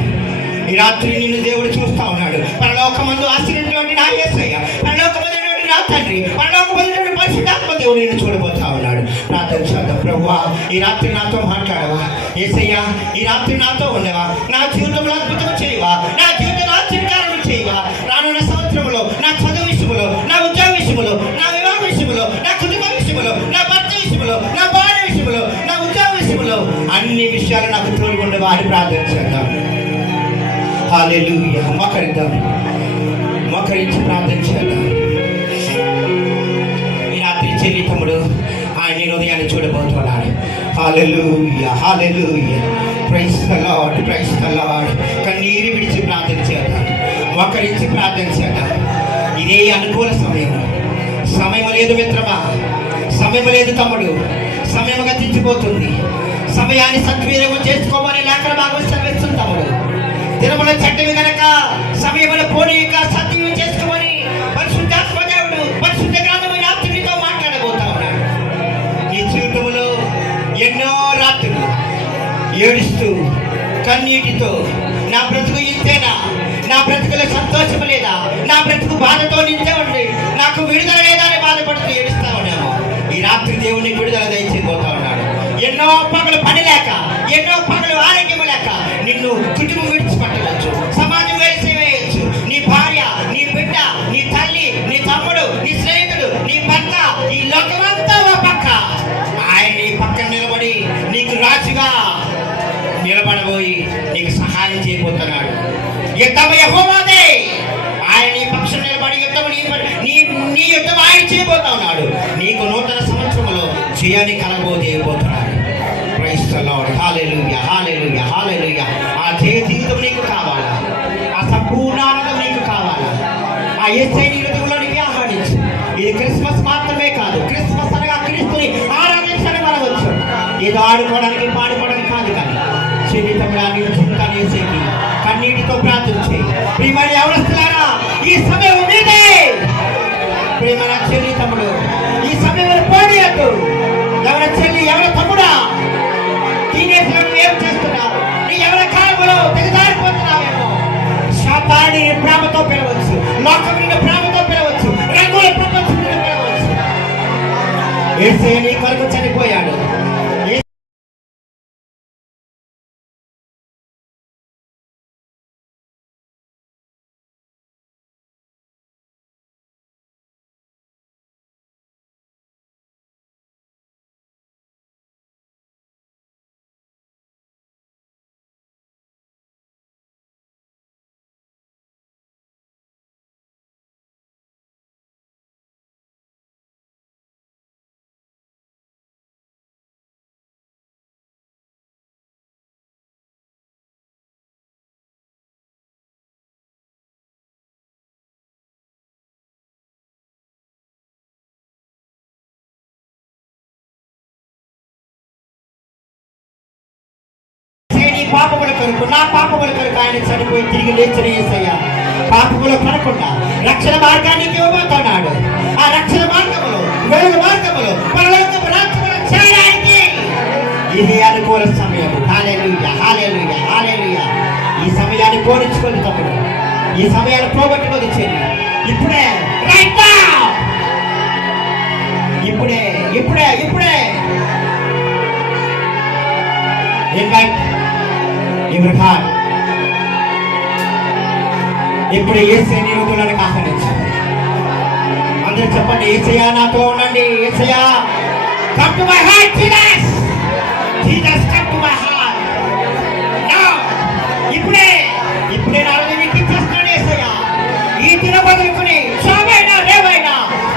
ఈ రాత్రి నిన్ను దేవుడు చూస్తా ఉన్నాడు. పరలోకమందు ఆశ్రయించినటువంటి నా యేసయ్య, పరలోకమైనటువంటి నా తండ్రి, పరలోకమైనటువంటి పరిశుద్ధాత్మ దేవుడు నిన్ను చూడబోతా ఉన్నాడు. ప్రార్థించాలి. ప్రభువా, ఈ రాత్రి నాతో మాట్లాడవా? యేసయ్య, ఈ రాత్రి నాతో ఉండవా? నా జీవితంలో అద్భుతం చేయవా? నా జీవితంలో ఆశ్చర్యకారం చేయవా? రానున్న సంవత్సరంలో నా చదువు విషయంలో, నా ఉద్యోగ విషయంలో, నా వివాహ విషయంలో, నా కుటుంబ విషయంలో, నా భర్త విషయంలో, నా భార్య విషయంలో, నా ఉద్యోగ విషయంలో అన్ని విషయాలు నాకు తోడు ఉండవా అని ప్రార్థించేద్దాం. హల్లెలూయా. మోకరిద్దాం, మోకరించి ప్రార్థించేద్దాం. ఈ రాత్రి చెల్లి తమ్ముడు ఆయన హృదయాన్ని చూడబోతున్నాడు. Hallelujah, hallelujah. Praise the Lord, praise the Lord. కన్నీరు విడిచి ప్రార్థించేద్దాం, మోకరించి ప్రార్థించేద్దాం. ఇదే అనుకూల సమయం. సమయం లేదు మిత్రమా, సమయం లేదు తమ్ముడు. సమయం గతించిపోతుంది. సమయాన్ని సద్వినియోగం చేసుకోమని లేఖన భాగం సెలవిస్తుంది తమ్ముడు. దినముల చెడ్డవి గనక సమయముల పోనీక సద్వినియోగం చేసుకోమని కన్నీటితో నా బ్రతుకు ఇంతేనా, నా బ్రతుకులో సంతోషం లేదా, నా బ్రతుకు బాధతో నిండే ఉంది, నాకు విడుదల లేదా అని బాధపడుతూ ఏడుస్తా ఉన్నాము. ఈ రాత్రి దేవుని విడుదల దయచేయబోతా ఉన్నాడు. ఎన్నో పగలు పని లేక, ఎన్నో పగలు ఆరోగ్యం లేక నిన్ను కుటుంబం విడిచిపెట్టవచ్చు, సమాజం వేసేయచ్చు. నీ భార్య, నీ బిడ్డ, నీ తల్లి, నీ తమ్ముడు, నీ స్నేహితుడు, నీ భర్త, ఈ లోకమంతా ఓ పక్క, ఆయన నీ పక్కన నిలబడి నీకు రాజుగా నిలబడబోయి నీకు సహాయం చేయబోతున్నాడు. యుద్ధం యెహోవాదే, ఆయన నీ పక్షం నిలబడి యుద్ధం నీ యుద్ధం ఆయన చేయబోతా ఉన్నాడు. నీకు నూతన సంవత్సరంలో జయాన్ని కలగబోతున్నాడు. Praise the Lord. Hallelujah, hallelujah, hallelujah. ఆ జయ జీవితం నీకు కావాలా, ఆ సంపూర్ణ ఆనందం నీకు కావాలా, ఆ యేసయ్య నీ హృదయంలోనికి ఆహ్వానించు. ఇది క్రిస్మస్ మాత్రమే కాదు, క్రిస్మస్ అనగా క్రీస్తుని ఆరాధించడం అనవచ్చు. ఏదో ఆడుకోవడానికి పాడుకోవడానికి కాదు, కానీ జీవితంలో నీ జీవితాన్ని యేసయ్యకి కన్నీటితో ప్రార్థించి, ప్రియమైన యవనస్తులారా ఈ సమయం మీదే. ప్రియమైన చెల్లి తమ్ముడు, ఈ సమయంలో పోనీయద్దు. ఎవరి చెల్లి, ఎవరి తమ్ముడా, టీనేజ్లను ఏం చేస్తున్నావు? నీ ఎవరి కాలంలో తెగదారిపోతున్నావేమో. శాతాన్ని ప్రేమతో పిలవచ్చు, లోకం నిన్ను ప్రేమతో పిలవచ్చు, రంగుల ప్రపంచం నిన్ను పిలవచ్చు. యేసయ్య నీ కొరకు చనిపోయాడు. పాపముల కొరకు, నా పాపముల కొరకు ఆయన చనిపోయి తిరిగి లేచిన యేసయ్య పాపములో పడకుండా రక్షణ మార్గానికి ఇవ్వబోతున్నాడు. ఆ రక్షణ మార్గములో, వెలుగు మార్గములో, పరలోకపు రాజ్యములో చేరడానికి ఇది అనుకూల సమయం. హల్లెలూయా, హల్లెలూయా, హల్లెలూయా. ఈ సమయాన్ని పోనించుకొని తమ్ముడు, ఈ సమయాన్ని పోగొట్టుకొని చెల్లి, ఇప్పుడే, రైట్ నౌ, ఇప్పుడే, ఇప్పుడే, ఇప్పుడే. ఎవరి హార్ట్ ఇప్పుడు యేసయ్య నీ హృదయంలోకి ఆహ్వానించు. అందరూ చెప్పండి, యేసయ్య నాతో ఉండండి. యేసయ్య come to my heart. Jesus, Jesus come to my heart now. ఇప్పుడే, ఇప్పుడే నా హృదయానికి ఇచ్చేస్తున్నాడు యేసయ్య. ఈ దిన బదులుకుని చావైనా రేవైనా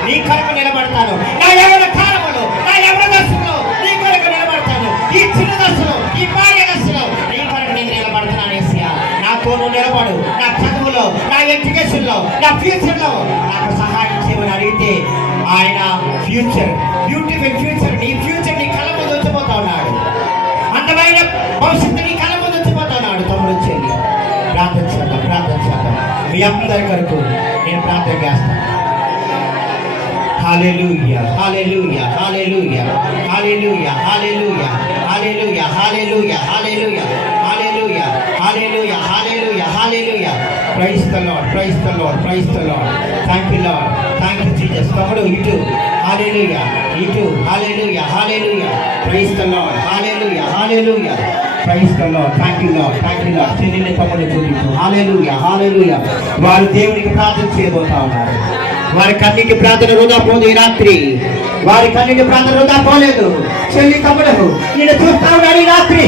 నీ కొరకు నిలబడతాను. నా యవ్వన కాలములో, నా యవ్వన దశలో నీ కొరకు నిలబడతాను. ఈ చిన్న దశలో, ఈ బాల్య దశలో నీ కొరకు నేను నిలబడతాను. యేసయ్య నాతో నువ్వు నిలబడు. నా చదువులో, నా ఎడ్యుకేషన్ లో, నా ఫ్యూచర్ లో నాకు సహాయం చేయమని అడిగితే ఆయన ఫ్యూచర్, బ్యూటిఫుల్ ఫ్యూచర్, నీ ఫ్యూచర్ నీ కళ్ళ ముందు వచ్చిపోతా ఉన్నాడు. అందమైన భవిష్యత్తు నీ కళ్ళ ముందు వచ్చిపోతా ఉన్నాడు. తమ్ముడు చెల్లి ప్రార్థన చేద్దాం, ప్రార్థన చేద్దాం. మీ అందరి కొరకు నేను ప్రార్థన చేస్తాను. Hallelujah, hallelujah, hallelujah, hallelujah, hallelujah, hallelujah, hallelujah, hallelujah, hallelujah, hallelujah, hallelujah, hallelujah. Praise the Lord, praise the Lord, praise the Lord. Thank you Lord, thank you Jesus. తమ్ముడు ఇటు, హల్లెలూయా, ఇటు, hallelujah, hallelujah. Praise the Lord, hallelujah, hallelujah. Praise the Lord, thank you Lord, thank you Lord. చెల్లిని తమ్ముడు చూపించు. హల్లెలూయా, హల్లెలూయా. వారు దేవునికి ప్రార్థన చేయబోతా ఉన్నారు. వారి కన్నీటి ప్రార్థన వృధా పోదు. ఈ రాత్రి వారి కన్నీటి ప్రార్థన వృధా పోలేదు. చెల్లి తమ్ముడు నిన్ను చూస్తా ఉన్నాడు. ఈ రాత్రి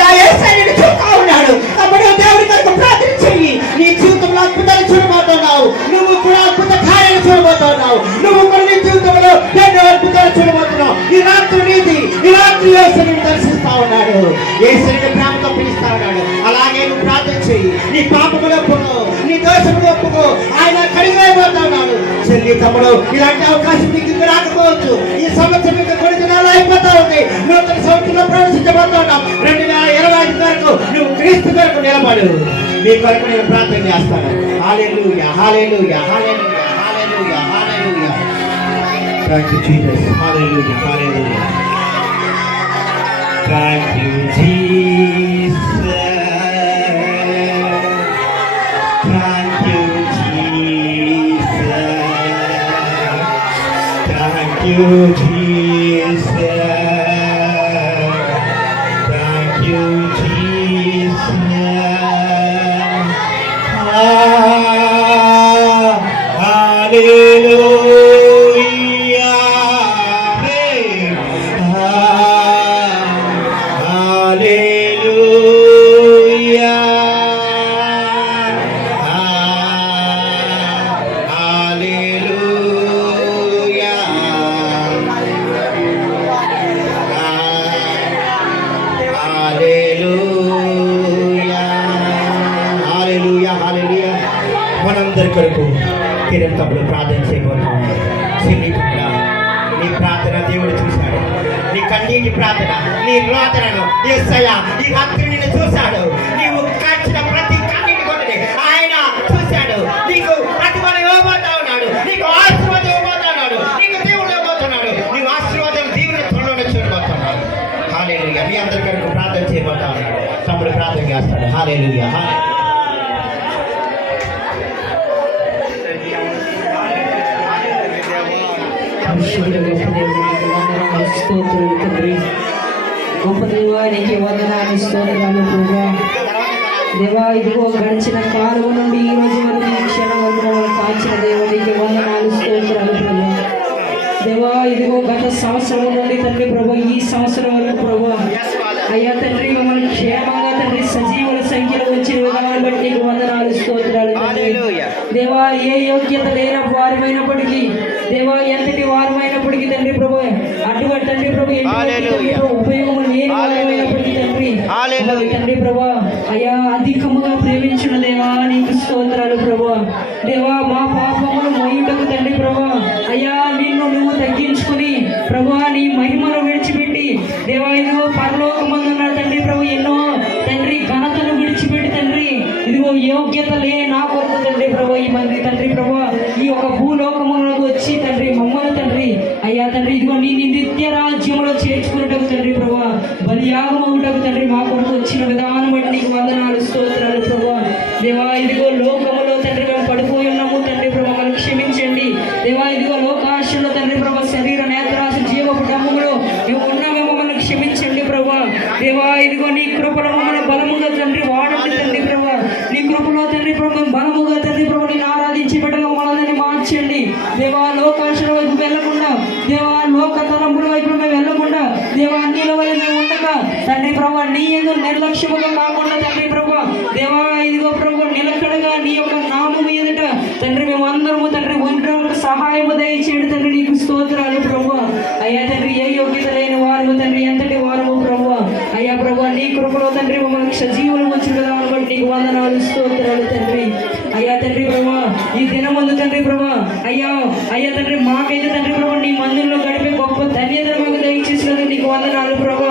నా యేసయ్య నిన్ను చూస్తా ఉన్నాడు. తమ్ముడు దేవుడి కొరకు ప్రార్థన చెయ్యి. నీ జీవితంలో అద్భుతాలు చూడబోతున్నావు. నువ్వు కూడా అద్భుత కార్యాలు చూడబోతున్నావు. నువ్వు కూడా నీ జీవితంలో ఎన్నో అద్భుతాలు చూడబోతున్నావు. ఈ రాత్రి నీది, ఈ రాత్రి యేసయ్యని దర్శిస్తా ఉన్నాడు. యేసయ్యని ప్రేమతో పిలుస్తా ఉన్నాడు. అలాగే నువ్వు ప్రార్థన చెయ్యి. నీ పాపములు ఒప్పుకో, నీ దోషములు ఒప్పుకో. ఆయన కడిగిపోతా ఉన్నాడు. చెల్లి తమ్ముడు ఇలాంటి అవకాశం నీకు రాకపోవచ్చు. ఈ సంవత్సరం ఇంకా కొన్ని దినాలు అయిపోతా ఉంది. నూతన సంవత్సరంలో ప్రవేశించబోతా ఉన్నాం. 2025 వరకు నువ్వు క్రీస్తు కొరకు నిలబడు. నీ కొరకు నేను ప్రార్థన చేస్తాను. Hallelujah, hallelujah, hallelujah, hallelujah, hallelujah. Thank you Jesus. Hallelujah, hallelujah. Thank you Jesus. you, Jesus. Thank you, Jesus. Hallelujah. Hey. Hallelujah. మనందరి కొరకు కిరీటంలో ప్రార్థన చేయబోతాం. చెల్లికుండా నీ ప్రార్థన దేవుడు చూశాడు. నీ కన్నీటి ప్రార్థన, నీ రోదనను యేసయ్య ఈ రాత్రి నిన్ను చూశాడు. నీవు కాచిన ప్రతి కన్నీటి కొట్టని ఆయన చూశాడు. నీకు ప్రతిఫలం ఇవ్వబోతా ఉన్నాడు. నీకు ఆశీర్వాదం ఇవ్వబోతా ఉన్నాడు. నీకు దేవుడు ఇవ్వబోతున్నాడు. నీవు ఆశీర్వాదం దీవెన త్వరలోనే చూడబోతున్నాడు. హల్లెలూయా. మీ అందరి కొరకు ప్రార్థన చేయబోతా ఉన్నాడు. తమ్ముడు ప్రార్థన చేస్తాడు. హల్లెలూయా. గొప్ప దేవా నీకు వందనాలు స్తోత్రాలు ప్రభా. దేవా ఇదిగో గడిచిన కాలం నుండి ఈ రోజు వరకు ఈ క్షణం వరకు మమ్మల్ని కాల్చిన దేవా నీకు వందనాలు స్తోత్రాలు ప్రభా. దేవా ఇదిగో గత సంవత్సరం నుండి తండ్రి ప్రభా ఈ సంవత్సరం వరకు ప్రభా అయ్యా తండ్రి మమ్మల్ని క్షేమంగా తండ్రి సజీవుల సంఖ్యలో వచ్చిన విధానాన్ని బట్టి నీకు వందనాలు స్తోత్రాలు తండ్రి. దేవా ఏ యోగ్యత లేని వారమైనప్పటికీ దేవా ఎంతటి వారమైనప్పటికీ తండ్రి ప్రభు అటువంటి తండ్రి ప్రభు ఉపయోగం లేని వారమైనప్పటికీ తండ్రి తండ్రి ప్రభా అయ్యా అధికముగా ప్రేమించిన దేవా నీకు స్తోత్రాలు ప్రభా. దేవా మా పాపములు మోయుటకు తండ్రి ప్రభా అయ్యా నిన్ను నువ్వు తగ్గించుకుని ప్రభా నీ మహిమను విడిచిపెట్టి దేవా ఇదిగో పరలోకమందున్న తండ్రి ప్రభు ఎన్నో తండ్రి ఘనతను విడిచిపెట్టి తండ్రి ఇదిగో యోగ్యత లేని నా కొరకు తండ్రి ప్రభు ఈ మంది తండ్రి ప్రభు ఈ యొక్క భూలోకములకు వచ్చి తండ్రి మమ్మల్ని తండ్రి అయ్యా తండ్రి ఇదిగో నీ నిత్య రాజ్యంలో చేర్చుకున్నటకు తండ్రి ప్రభు బలియాగం అవుటకు తండ్రి మా కొరకు వచ్చిన విధానం బట్టి నీకు వందనాలు స్తోత్రాలు ప్రభు. దేవా ఇదిగో లోకములో తండ్రి మేము పడిపోయి ఉన్నాము తండ్రి ప్రభు మమ్మల్ని క్షమించండి. దేవా ఇదిగో లోకాశలో తండ్రి ప్రభు శరీర నేత్రాశ జీవపు డమ్ములో మేము ఉన్నామే మమ్మల్ని క్షమించండి ప్రభు. దేవా ఇదిగో నీ కృపలో మమ్మల్ని బలముగా తండ్రి వాడండి తండ్రి ప్రభు. నీ కృపలో తండ్రి ప్రభు బలముగా తండ్రి ప్రభు నేను ఆరాధించి బిడ్డగా మనల్ని మార్చండి. దేవా లోకాశల వైపు వెళ్ళకుండా దేవా లోక తలంపుల వైపు మేము వెళ్ళకుండా దేవా నీల వైపు మేము ఉండగా తండ్రి ప్రభు నీ ఏదో నిర్లక్ష్యముగా కాకుండా తండ్రి ప్రభు దేవా ఇదిగో ప్రభు నిలకడగా నీ యొక్క నామము ఎదుట తండ్రి మేము అందరము తండ్రి ఒంటరి సహాయము దయచేయండి తండ్రి నీకు స్తోత్రాలు ప్రభు. అయ్యా తండ్రి ఏ యోగ్యత లేని వారు తండ్రి ఎంతటి వారము ప్రభు అయ్యా ప్రభు నీ కృపలో తండ్రి మమ్మల్ని సజీవులు వచ్చిన విధానం బట్టి నీకు వందనాలు స్తోత్రాలు తండ్రి. అయ్యా తండ్రి ప్రభు ఈ దినమందు తండ్రి ప్రభు అయ్యా అయ్యా తండ్రి మాకైతే తండ్రి ప్రభు నీ మందిరంలో గడిపే గొప్ప ధన్యత మాకు దయచేసినది నీకు వందనాలు ప్రభు.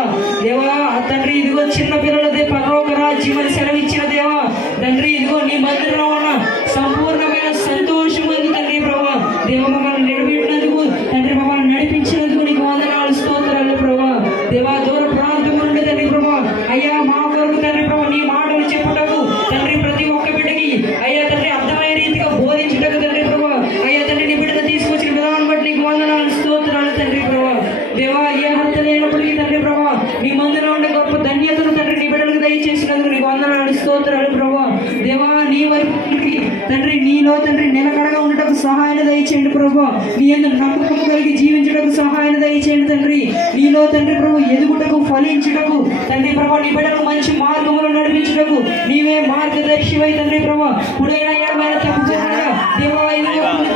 దేవా తండ్రి ఇదిగో చిన్న పిల్లలదే పరలోక రాజ్యం అని సెలవిచ్చిన దేవా తండ్రి ఇదిగో నీ మందిరంలో ఉన్న సంపూర్ణమైన సంతోషం ఉంది తండ్రి ప్రభు. దేవ మమ్మల్ని నిలబెట్టినందుకు తండ్రి మమ్మల్ని నడిపించినందుకు నీకు వందనాలు స్తోత్రాలు ప్రభు. దేవా దూర ప్రాంతం నుండి తండ్రి ప్రభు అయ్యా మా కొరకు తండ్రి ప్రభు నీ మాటలు చెప్పుటకు తండ్రి ప్రతి ఒక్క బిడ్డకి అయ్యా తండ్రి అర్థమయ్యే రీతిగా బోధించుటకు తండ్రి ప్రభు అయ్యా తండ్రి నీ బిడ్డను తీసుకొచ్చిన విధానం బట్టి నీకు వందనాలు స్తోత్రాలు తండ్రి ప్రభు. దేవా ఏ హత్య లేనప్పటికీ తండ్రి ప్రభు నీ మందిలో ఉండే గొప్ప ధన్యతను తండ్రి నీ బిడ్డలకు దయచేసినందుకు నీకు వందనాలు స్తోత్రాలు ప్రభు. దేవా నీ వైపు తండ్రి నీలో తండ్రి నిలకడగా ఉండటకు సహాయాన్ని దయచేయండి ప్రభు. నీ యందు నమ్మకం కలిగి జీవించటకు సహాయాన్ని దయచేయండి తండ్రి. నీలో తండ్రి ప్రభు ఎదుగుటకు ఫలించుటకు తండ్రి ప్రభు నీ బిడ్డకు మంచి మార్గములు నడిపించుటకు నీవే మార్గదర్శివై తండ్రి ప్రభు పుడైన ఏమైనా తప్పుతుండగా దేవా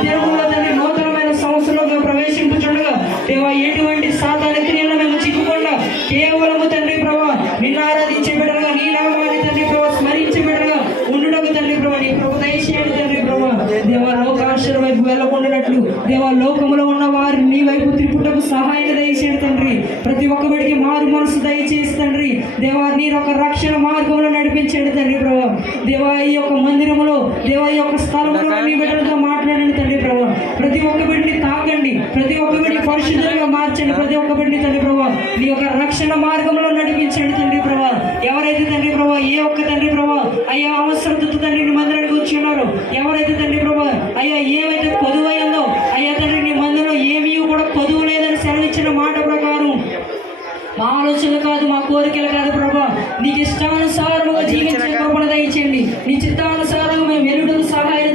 తెలుగులో తండ్రి నూతనమైన సంవత్సరంలో ప్రవేశింపుచుండగా దేవా ఎటువంటి సాతాన క్రియలను మేము చిక్కుకుండా కేవలము తండ్రి ప్రభు నిన్ను ఆరాధించే బిడ్డలుగా నీ నామాన్ని తండ్రి ప్రభు స్మరించే బిడ్డలుగా ఉండుటకు తండ్రి ప్రభు నీ ప్రభు దయచేయండి తండ్రి ప్రభు. దేవా లోకాశల వైపు వెళ్ళకుండానట్లు దేవా లోకములో ఉన్న వారు నీ వైపు త్రిపుటకు సహాయాన్ని దయచేయండి తండ్రి. ప్రతి ఒక్క బిడ్డకి మారు మనసు దయచేసి తండ్రి దేవా నీ యొక్క రక్షణ మార్గంలో నడిపించండి తండ్రి ప్రభు. దేవా ఈ యొక్క మందిరములో దేవా ఈ యొక్క స్థలంలో నీ బిడ్డలతో మాట్లాడండి తండ్రి ప్రభు. ప్రతి ఒక్క బిడ్డని తాకండి, ప్రతి ఒక్క బిడ్డని పరిశుద్ధంగా మార్చండి, ప్రతి ఒక్క బిడ్డని తండ్రి ప్రభు నీ యొక్క రక్షణ మార్గంలో నడిపించండి తండ్రి ప్రభు. ఎవరైతే తండ్రి ప్రభు ఏ ఒక్క తండ్రి ప్రభు అయ్యా అవసరతతో తండ్రి నీ మందిరానికి వచ్చి ఉన్నారు, ఎవరైతే తండ్రి ప్రభు అయ్యా ఏమైతే కొదువైందో అయ్యా తండ్రి నీ మందిరంలో ఏమీ కూడా కొదువు కోరికలు కాదు ప్రభా, నీకు ఇష్టానుసారముగా జీవించిన కృపను దయచేయండి. నీ చిత్తానుసారంగా మేము వెలుగుకు సహాయం